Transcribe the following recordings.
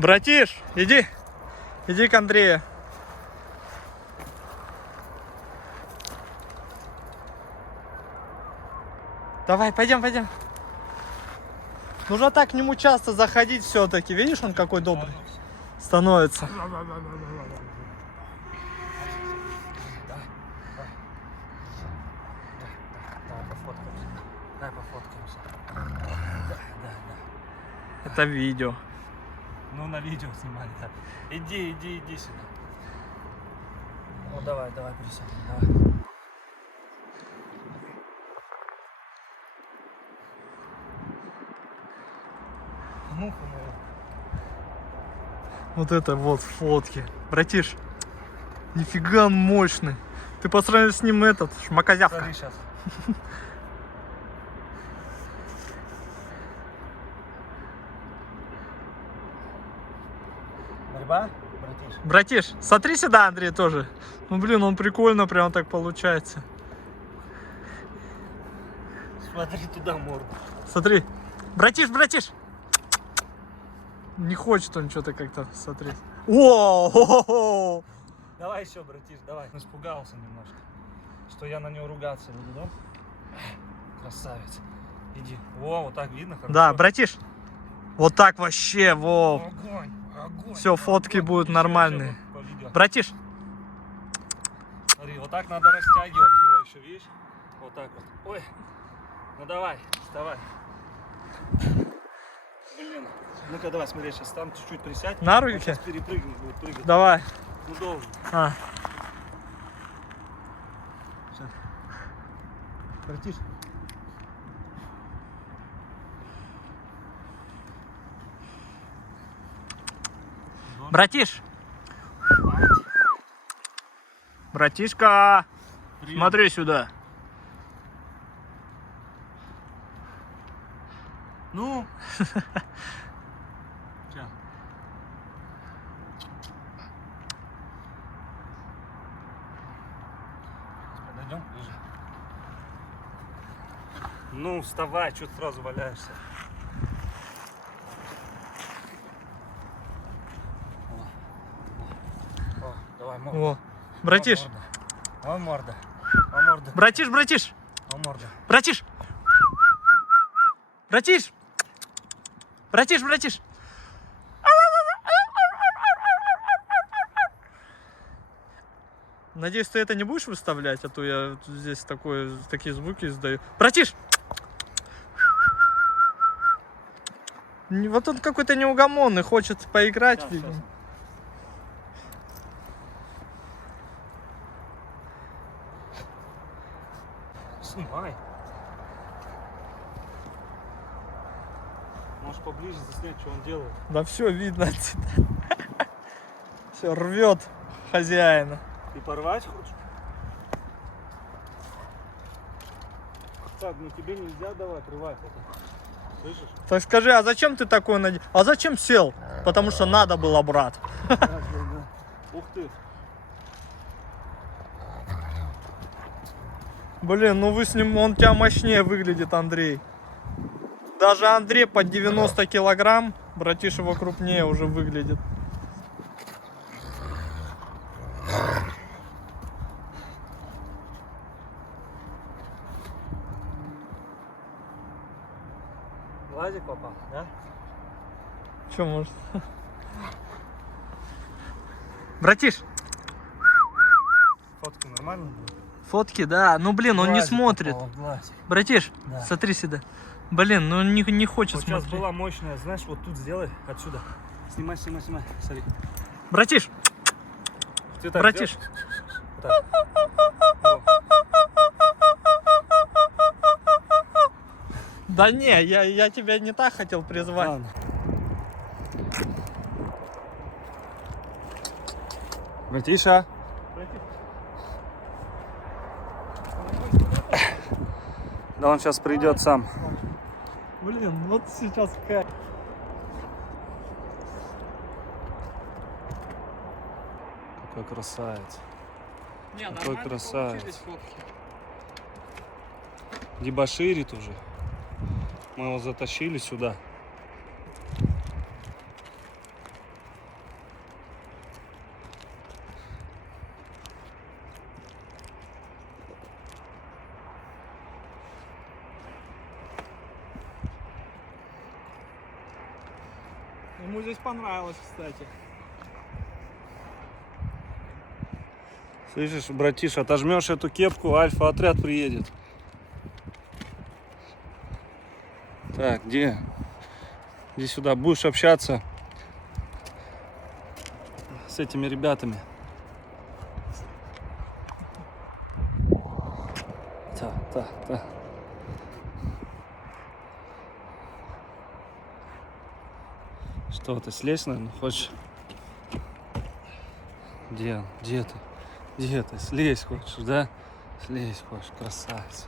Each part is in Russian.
Братиш, иди. Иди к Андрею. Давай, пойдем, пойдем. Нужно так к нему часто заходить все-таки. Видишь, он какой добрый становится. Давай пофоткаемся. Да. Это видео. Ну, на видео снимали, да. Иди сюда. Ну, давай, присядем, давай. Ну, Вот это вот фотки. Братиш, нифига он мощный. Ты по сравнению с ним этот, шмакозявка. смотри сейчас. Борьба, братиш? Братиш, смотри сюда, Андрей, тоже. Ну, блин, он прикольно прям так получается. Смотри туда морду. Смотри. Братиш. Не хочет он что-то как-то смотреть. О! Давай еще, братиш, давай. Он испугался немножко, что я на него ругаться буду, да? Красавец. Иди. Во, вот так видно хорошо. Да, братиш. Вот так вообще, во. Огонь. Все, фотки будут нормальные. По видео. Братиш. Смотри, вот так надо растягивать его еще, видишь? Вот так вот. Ой. Ну давай, вставай. Блин. Ну-ка давай, смотри, сейчас там чуть-чуть присядь. На Он руки? сейчас перепрыгнет, будет прыгать. Давай. Ну должен. Сейчас. Братиш. Братиш. Братишка. Привет. Смотри сюда. Ну. Сейчас. Подойдем ближе. Ну, вставай, что ты сразу валяешься. О, давай, морда. О, братиш. О, морда. Братиш. О, морда. Братиш. Надеюсь, ты это не будешь выставлять, а то я здесь такие звуки издаю. Братиш! Вот он какой-то неугомонный, хочет поиграть, Сейчас, видимо. Снимай. Можешь поближе заснять, что он делает. Да все видно отсюда. Все, рвет хозяина. Ты порвать хочешь? Так, ну тебе нельзя давать рвать это. Слышишь? Так скажи, а зачем ты такой надел? А зачем сел? Потому что надо было, брат. Да. Ух ты. Блин, ну вы с ним, он у тебя мощнее выглядит, Андрей. Даже Андрей под 90 килограмм, братиш его крупнее уже выглядит. Глазик попал, да? Че может? Братиш, Фотки нормально будут? фотки, да. Ну блин, он не Глазик смотрит. попал, глазик. Братиш, Да. смотри сюда. Блин, ну он не хочет Вот сейчас смотреть. была мощная, знаешь, вот тут сделай, отсюда. Снимай. Смотри. Братиш, Ты так братиш. сделай. Вот так. Во. Да не, я тебя не так хотел призвать. Ладно. Братиша. Да он сейчас придет сам. Блин, вот сейчас как. Какой красавец. Не, Какой нормально красавец. получились фотки. Дебоширит уже. Мы его затащили сюда. Ему здесь понравилось, кстати. Слышишь, братиш, отожмешь эту кепку, альфа-отряд приедет. Так, где? Иди сюда, будешь общаться с этими ребятами. Так. Что ты слезь, наверное, хочешь? Где он? Где ты? Где ты? Слезь хочешь, да? Слезь хочешь, красавица.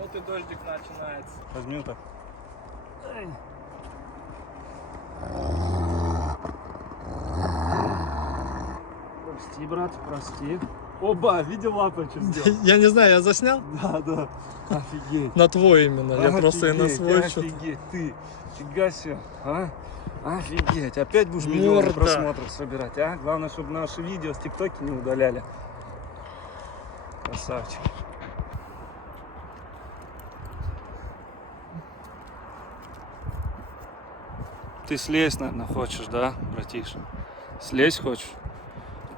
Вот и дождик начинается. Возьми так. Прости, брат, прости. Оба, видел лапы, что сделал? Я не знаю, я заснял? Да. Офигеть. На твой именно. Я просто и на свой что-то. Офигеть, ты. Фига себе, а? Офигеть. Опять будешь миллионы Морда. просмотров собирать, а? Главное, чтобы наши видео с ТикТоке не удаляли. Красавчик. Ты слезть, наверное, хочешь, да, братиш? Слезть хочешь?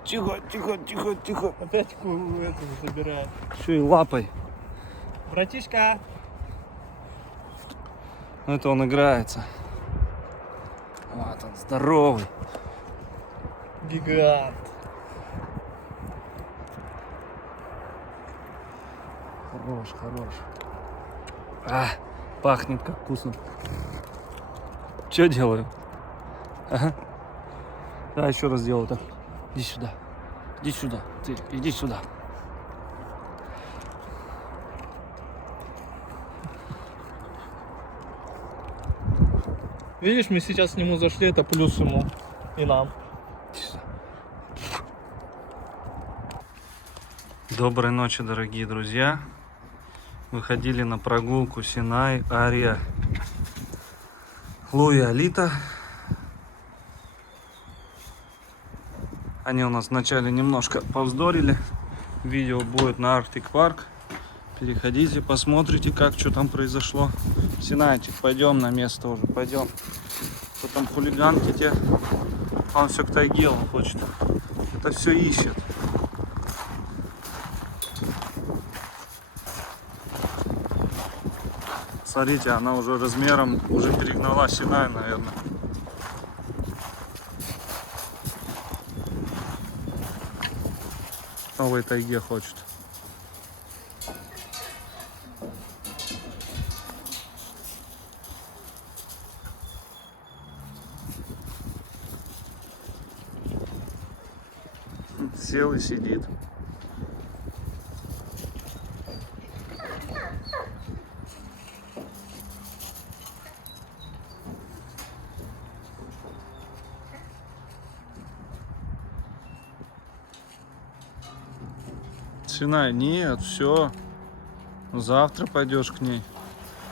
Тихо. Опять этого забирает. Еще и лапой. Братишка! Ну это он играется. Вот он, здоровый. Гигант. Хорош. Пахнет как вкусно. Что делаю? Ага. Да, еще раз делаю так. Иди сюда. Ты, иди сюда. Видишь, мы сейчас к нему зашли, это плюс ему и нам. Иди сюда. Доброй ночи, дорогие друзья. Выходили на прогулку Синай, Ария, Лу и Алита. Они у нас вначале немножко повздорили. Видео будет на Arctic Park. Переходите, посмотрите, как что там произошло. Синайчик, пойдем на место уже, пойдем. Что там хулиганки те? Он все к тайге, он хочет. Это все ищет. Смотрите, она уже размером уже перегнала Синай, наверное. В новой тайге хочет. Сел и сидит. Синай, нет, все. Завтра пойдешь к ней.